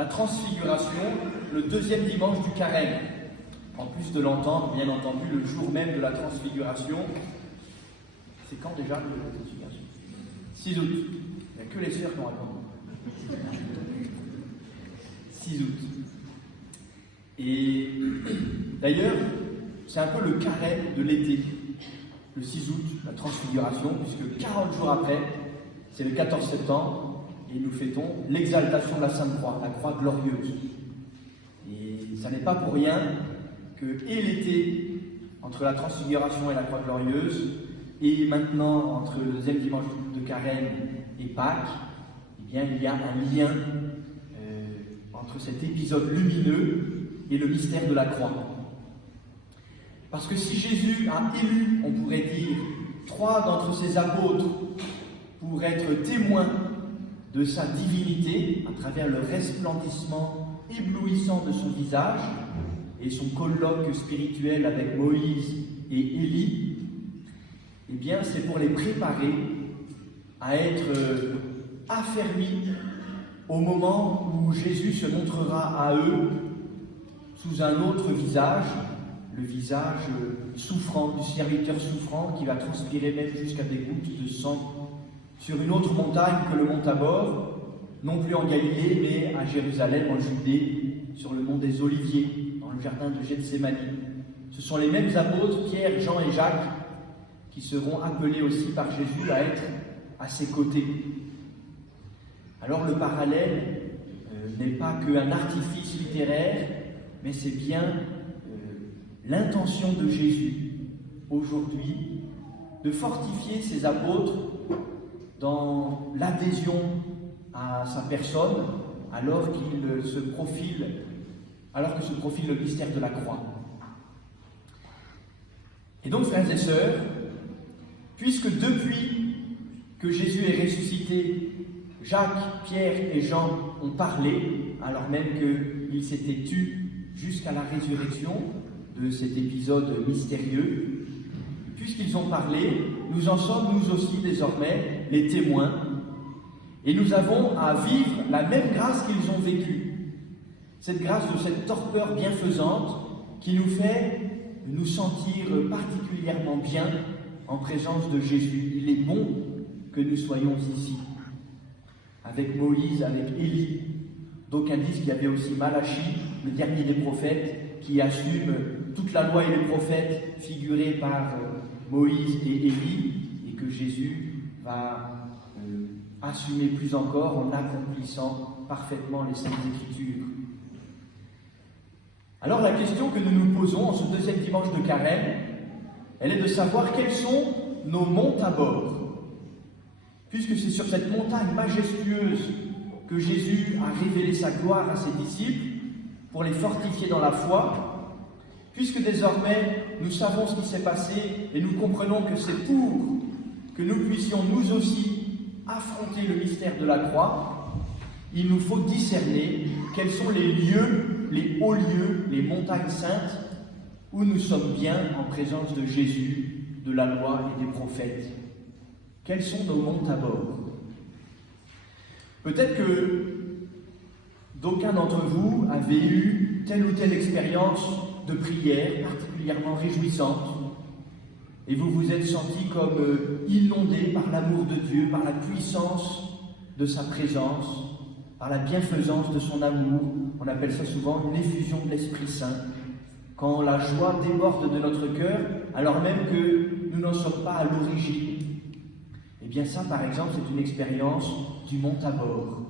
la transfiguration, le deuxième dimanche du carême. En plus de l'entendre, bien entendu, le jour même de la transfiguration. C'est quand déjà la transfiguration? 6 août. Il n'y a que les sœurs qui ont répondu. 6 août. Et d'ailleurs, c'est un peu le carême de l'été. Le 6 août, la transfiguration, puisque 40 jours après, c'est le 14 septembre, et nous fêtons l'exaltation de la Sainte Croix, la croix glorieuse. Et ça n'est pas pour rien que, et l'été, entre la transfiguration et la croix glorieuse, et maintenant entre le deuxième dimanche de carême et Pâques, eh bien, il y a un lien entre cet épisode lumineux et le mystère de la croix. Parce que si Jésus a élu, on pourrait dire, 3 d'entre ses apôtres pour être témoins de sa divinité à travers le resplendissement éblouissant de son visage et son colloque spirituel avec Moïse et Élie, eh bien c'est pour les préparer à être affermis au moment où Jésus se montrera à eux sous un autre visage, le visage souffrant, du serviteur souffrant qui va transpirer même jusqu'à des gouttes de sang sur une autre montagne que le mont Tabor, non plus en Galilée, mais à Jérusalem, en Judée, sur le mont des Oliviers, dans le jardin de Gethsémani. Ce sont les mêmes apôtres, Pierre, Jean et Jacques, qui seront appelés aussi par Jésus à être à ses côtés. Alors le parallèle n'est pas qu'un artifice littéraire, mais c'est bien l'intention de Jésus, aujourd'hui, de fortifier ses apôtres dans l'adhésion à sa personne, alors que se profile le mystère de la croix. Et donc, frères et sœurs, puisque depuis que Jésus est ressuscité, Jacques, Pierre et Jean ont parlé, alors même qu'ils s'étaient tus jusqu'à la résurrection de cet épisode mystérieux, puisqu'ils ont parlé, nous en sommes nous aussi désormais les témoins, et nous avons à vivre la même grâce qu'ils ont vécue, cette grâce de cette torpeur bienfaisante qui nous fait nous sentir particulièrement bien en présence de Jésus. Il est bon que nous soyons ici, avec Moïse, avec Élie. D'aucuns disent qu'il y avait aussi Malachie, le dernier des prophètes, qui assume toute la loi et les prophètes figurés par Moïse et Élie, et que Jésus va assumer plus encore en accomplissant parfaitement les Saintes Écritures. Alors la question que nous nous posons en ce deuxième dimanche de carême, elle est de savoir quels sont nos monts Tabor. Puisque c'est sur cette montagne majestueuse que Jésus a révélé sa gloire à ses disciples pour les fortifier dans la foi, puisque désormais nous savons ce qui s'est passé et nous comprenons que c'est pour que nous puissions nous aussi affronter le mystère de la croix, il nous faut discerner quels sont les lieux, les hauts lieux, les montagnes saintes où nous sommes bien en présence de Jésus, de la loi et des prophètes. Quels sont nos monts Tabor? Peut-être que d'aucuns d'entre vous avaient eu telle ou telle expérience de prière particulièrement réjouissante, et vous vous êtes sentis comme inondés par l'amour de Dieu, par la puissance de sa présence, par la bienfaisance de son amour. On appelle ça souvent une effusion de l'Esprit Saint. Quand la joie déborde de notre cœur, alors même que nous n'en sommes pas à l'origine. Eh bien ça, par exemple, c'est une expérience du mont Tabor.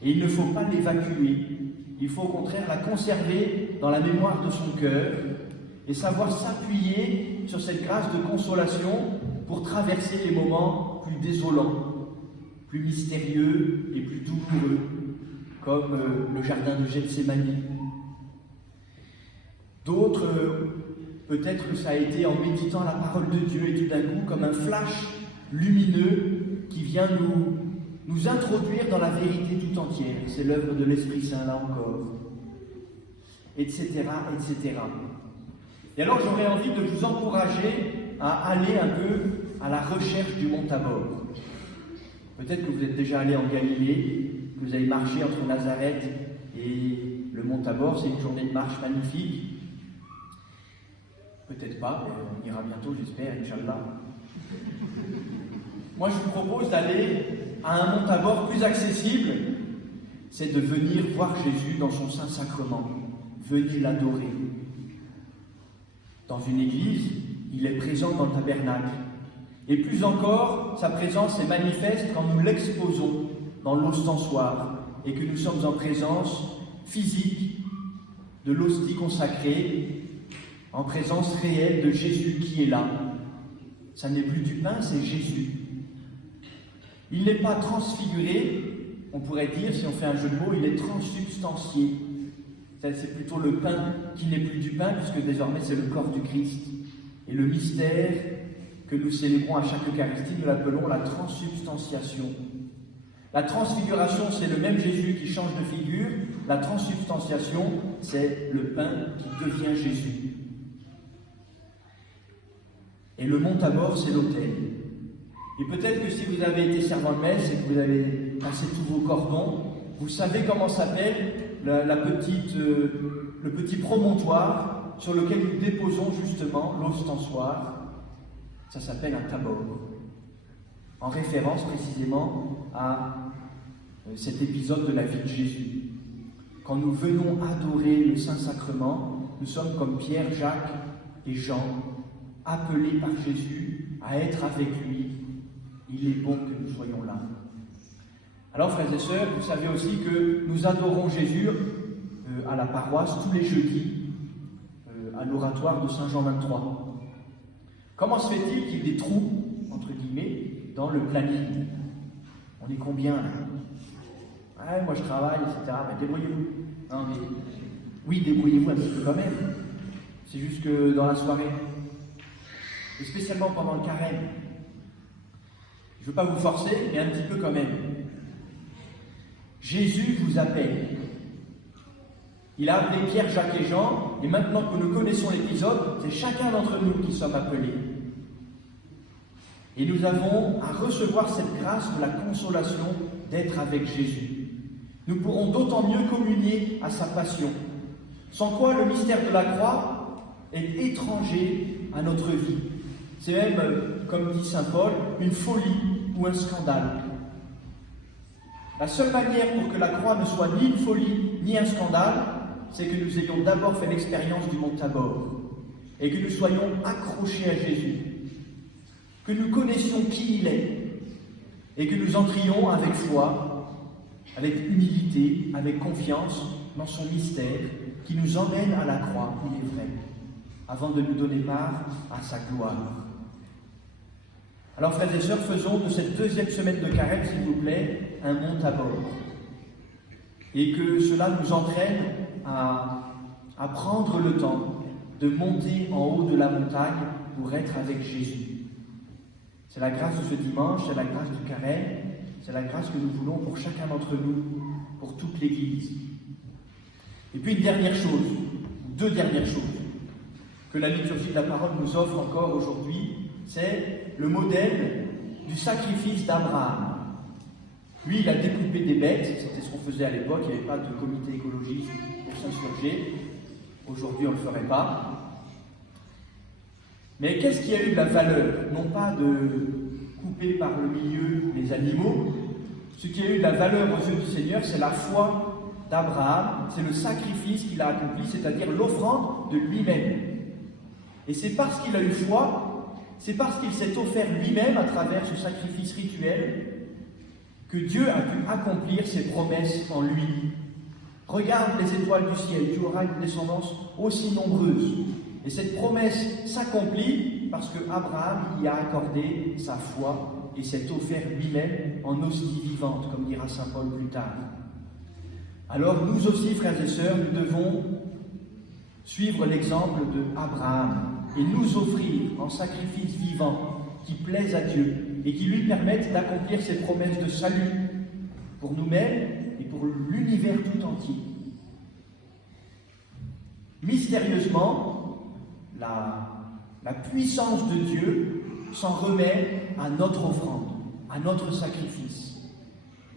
Et il ne faut pas l'évacuer. Il faut au contraire la conserver dans la mémoire de son cœur et savoir s'appuyer sur cette grâce de consolation pour traverser les moments plus désolants, plus mystérieux et plus douloureux, comme le jardin de Gethsémani. D'autres, peut-être que ça a été en méditant la parole de Dieu et tout d'un coup comme un flash lumineux qui vient nous introduire dans la vérité tout entière. C'est l'œuvre de l'Esprit Saint là encore, etc., etc. Et alors j'aurais envie de vous encourager à aller un peu à la recherche du mont Tabor. Peut-être que vous êtes déjà allé en Galilée, que vous avez marché entre Nazareth et le Mont Tabor. C'est une journée de marche magnifique. Peut-être pas, mais on ira bientôt, j'espère, Inch'Allah. Moi, je vous propose d'aller à un Mont Tabor plus accessible. C'est de venir voir Jésus dans son Saint-Sacrement. Venez l'adorer. Dans une église, il est présent dans le tabernacle. Et plus encore, sa présence est manifeste quand nous l'exposons dans l'ostensoir et que nous sommes en présence physique de l'hostie consacrée, en présence réelle de Jésus qui est là. Ça n'est plus du pain, c'est Jésus. Il n'est pas transfiguré, on pourrait dire, si on fait un jeu de mots, il est transsubstantié. C'est plutôt le pain qui n'est plus du pain, puisque désormais c'est le corps du Christ. Et le mystère que nous célébrons à chaque Eucharistie, nous l'appelons la transsubstantiation. La transfiguration, c'est le même Jésus qui change de figure. La transsubstantiation, c'est le pain qui devient Jésus. Et le Mont Tabor, c'est l'autel. Et peut-être que si vous avez été servant de messe et que vous avez passé tous vos cordons, vous savez comment s'appelle le petit promontoire sur lequel nous déposons justement l'ostensoir. Ça s'appelle un tabor, en référence précisément à cet épisode de la vie de Jésus. Quand nous venons adorer le Saint-Sacrement, nous sommes comme Pierre, Jacques et Jean, appelés par Jésus à être avec lui. Il est bon que nous soyons là. Alors, frères et sœurs, vous savez aussi que nous adorons Jésus à la paroisse tous les jeudis, à l'oratoire de Saint Jean 23. Comment se fait-il qu'il y ait des trous, entre guillemets, dans le planning? On est combien là? Ouais, moi je travaille, etc. Mais débrouillez-vous. Non, mais oui, débrouillez-vous un petit peu quand même. C'est juste que dans la soirée, et spécialement pendant le carême, je ne veux pas vous forcer, mais un petit peu quand même. Jésus vous appelle. Il a appelé Pierre, Jacques et Jean, et maintenant que nous connaissons l'épisode, c'est chacun d'entre nous qui sommes appelés. Et nous avons à recevoir cette grâce de la consolation d'être avec Jésus. Nous pourrons d'autant mieux communier à sa passion, sans quoi le mystère de la croix est étranger à notre vie. C'est même, comme dit saint Paul, une folie ou un scandale. La seule manière pour que la croix ne soit ni une folie ni un scandale, c'est que nous ayons d'abord fait l'expérience du Mont Tabor et que nous soyons accrochés à Jésus, que nous connaissions qui il est et que nous entrions avec foi, avec humilité, avec confiance dans son mystère qui nous emmène à la croix, il est vrai, avant de nous donner part à sa gloire. Alors, frères et sœurs, faisons de cette deuxième semaine de carême, s'il vous plaît, un Mont Tabor. Et que cela nous entraîne à prendre le temps de monter en haut de la montagne pour être avec Jésus. C'est la grâce de ce dimanche, c'est la grâce du carême, c'est la grâce que nous voulons pour chacun d'entre nous, pour toute l'Église. Et puis une dernière chose, deux dernières choses, que la liturgie de la parole nous offre encore aujourd'hui, c'est le modèle du sacrifice d'Abraham. Lui, il a découpé des bêtes, c'était ce qu'on faisait à l'époque, il n'y avait pas de comité écologiste pour s'insurger. Aujourd'hui, on ne le ferait pas. Mais qu'est-ce qui a eu de la valeur? Non pas de couper par le milieu les animaux. Ce qui a eu de la valeur aux yeux du Seigneur, c'est la foi d'Abraham, c'est le sacrifice qu'il a accompli, c'est-à-dire l'offrande de lui-même. Et c'est parce qu'il a eu foi, c'est parce qu'il s'est offert lui-même à travers ce sacrifice rituel que Dieu a pu accomplir ses promesses en lui. Regarde les étoiles du ciel, tu auras une descendance aussi nombreuse. Et cette promesse s'accomplit parce que Abraham y a accordé sa foi et s'est offert lui-même en hostie vivante, comme dira saint Paul plus tard. Alors nous aussi, frères et sœurs, nous devons suivre l'exemple de Abraham et nous offrir en sacrifice vivant qui plaise à Dieu et qui lui permette d'accomplir ses promesses de salut pour nous-mêmes et pour l'univers tout entier. Mystérieusement, la puissance de Dieu s'en remet à notre offrande, à notre sacrifice.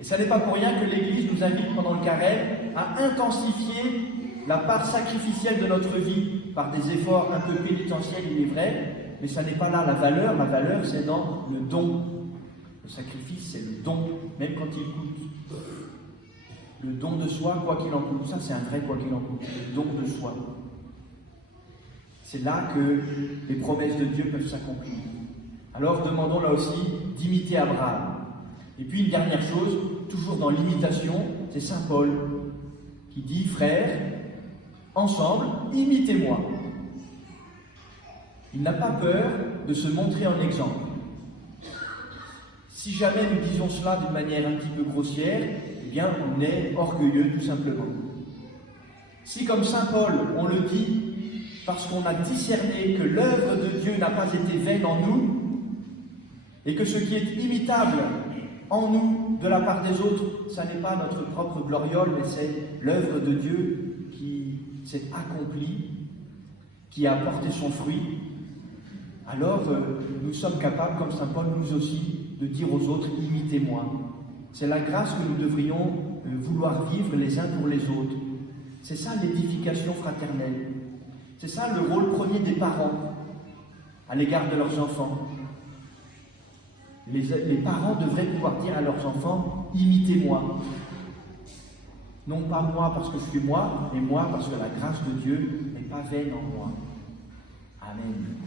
Et ça n'est pas pour rien que l'Église nous invite pendant le carême à intensifier la part sacrificielle de notre vie par des efforts un peu pénitentiels, il est vrai, mais ça n'est pas là la valeur c'est dans le don. Le sacrifice, c'est le don, même quand il coûte. Le don de soi, quoi qu'il en coûte. Ça, c'est un vrai quoi qu'il en coûte. Le don de soi. C'est là que les promesses de Dieu peuvent s'accomplir. Alors, demandons là aussi d'imiter Abraham. Et puis, une dernière chose, toujours dans l'imitation, c'est Saint Paul qui dit, frères, ensemble, imitez-moi. Il n'a pas peur de se montrer en exemple. Si jamais nous disons cela d'une manière un petit peu grossière, eh bien, on est orgueilleux tout simplement. Si, comme Saint Paul, on le dit parce qu'on a discerné que l'œuvre de Dieu n'a pas été vaine en nous, et que ce qui est imitable en nous de la part des autres, ça n'est pas notre propre gloriole, mais c'est l'œuvre de Dieu qui s'est accomplie, qui a apporté son fruit, alors nous sommes capables, comme Saint Paul, nous aussi, de dire aux autres, imitez-moi. C'est la grâce que nous devrions vouloir vivre les uns pour les autres. C'est ça l'édification fraternelle. C'est ça le rôle premier des parents à l'égard de leurs enfants. Les parents devraient pouvoir dire à leurs enfants, imitez-moi. Non pas moi parce que je suis moi, mais moi parce que la grâce de Dieu n'est pas vaine en moi. Amen.